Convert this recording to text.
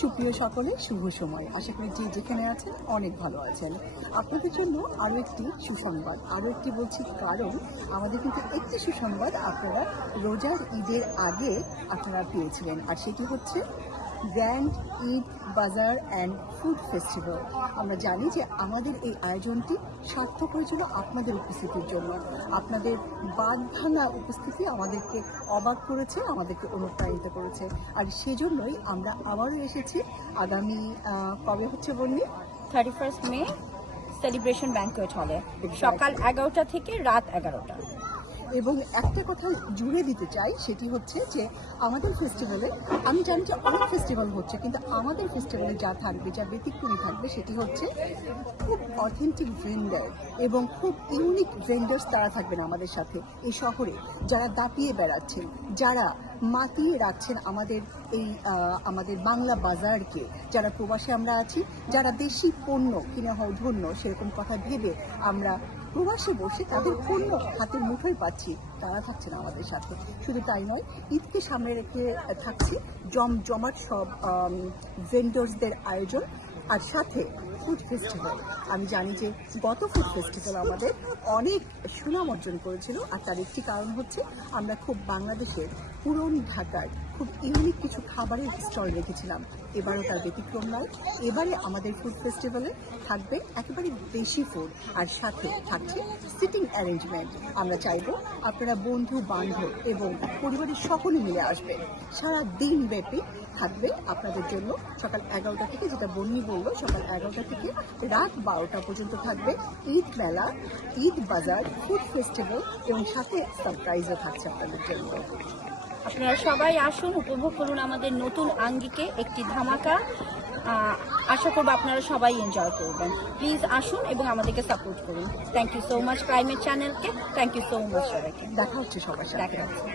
সুপ্রিয় সকলে, শুভ সময়। আশা করি যে যেখানে আছেন অনেক ভালো আছেন। আপনাদের জন্য আরও একটি সুসংবাদ, আরও একটি বলছি কারণ আমাদের কিন্তু একটি সুসংবাদ আপনারা রোজার ঈদের আগে আপনারা পেয়েছিলেন, আর সেটি হচ্ছে গ্র্যান্ড ঈদ বাজার অ্যান্ড ফুড ফেস্টিভ্যাল। আমরা জানি যে আমাদের এই আয়োজনটি সার্থক হয়েছিল আপনাদের উপস্থিতির জন্য। আপনাদের বাদ ভাঙা উপস্থিতি আমাদেরকে অবাক করেছে, আমাদেরকে অনুপ্রাণিত করেছে, আর সেজন্যই আমরা আবারও এসেছি। আগামী কবে হচ্ছে বললি? 31 মে সেলিব্রেশন ব্যাংকোয়েট হলে সকাল 11টা থেকে রাত 11টা। এবং একটা কথা জুড়ে দিতে চাই, সেটি হচ্ছে যে আমাদের ফেস্টিভ্যালে, আমি জানি যে অনেক ফেস্টিভ্যাল হচ্ছে, কিন্তু আমাদের ফেস্টিভ্যালে যা থাকবে, যা ব্যতিক্রমী থাকবে, সেটি হচ্ছে খুব অথেন্টিক ভেন্ডার এবং খুব ইউনিক ভেন্ডার্স। তারা থাকবেন আমাদের সাথে এই শহরে, যারা দাপিয়ে বেড়াচ্ছেন, যারা মাতিয়ে রাখছেন আমাদের বাংলা বাজারকে, যারা প্রবাসে আমরা আছি, যারা দেশি পণ্য কিনে হওয়া ধন্য সেরকম কথা ভেবে আমরা প্রবাসে বসে তাদের পণ্য হাতের মুঠোয় পাচ্ছি, তারা থাকছেন আমাদের সাথে। শুধু তাই নয়, ঈদকে সামনে রেখে থাকছে জমজমাট সব ভেন্ডার্সদের আয়োজন, আর সাথে ফুড ফেস্টিভ্যাল। আমি জানি যে গত ফুড ফেস্টিভ্যাল আমাদের অনেক সুনাম অর্জন করেছিল, আর তার একটি কারণ হচ্ছে আমরা খুব বাংলাদেশের পুরনো ঢাকার খুব ইউনিক কিছু খাবারের স্টল রেখেছিলাম। এবারও তার ব্যতিক্রম নয়। এবারে আমাদের ফুড ফেস্টিভ্যালে থাকবে একেবারে দেশি ফুড, আর সাথে থাকছে সিটিং অ্যারেঞ্জমেন্ট। আমরা চাইব আপনারা বন্ধু বান্ধব এবং পরিবারের সকলে মিলে আসবেন। সারা দিন ব্যাপী থাকবে আপনাদের জন্য সকাল 11টা থেকে, যেটা বন্নি বলল, সকাল 11টা থেকে রাত 12টা পর্যন্ত থাকবে ঈদ মেলা, ঈদ বাজার, ফুড ফেস্টিভ্যাল, এবং সাথে সারপ্রাইজও থাকছে আপনাদের জন্য। আপনারা সবাই আসুন, উপভোগ করুন আমাদের নতুন আঙ্গিকে একটি ধামাকা। আশা করব আপনারা সবাই এনজয় করবেন। প্লিজ আসুন এবং আমাদেরকে সাপোর্ট করুন। Thank you so much climate চ্যানেলকে, থ্যাংক ইউ সো মাচ সবাইকে। দেখা হচ্ছে সবার সাথে। দেখা হচ্ছে।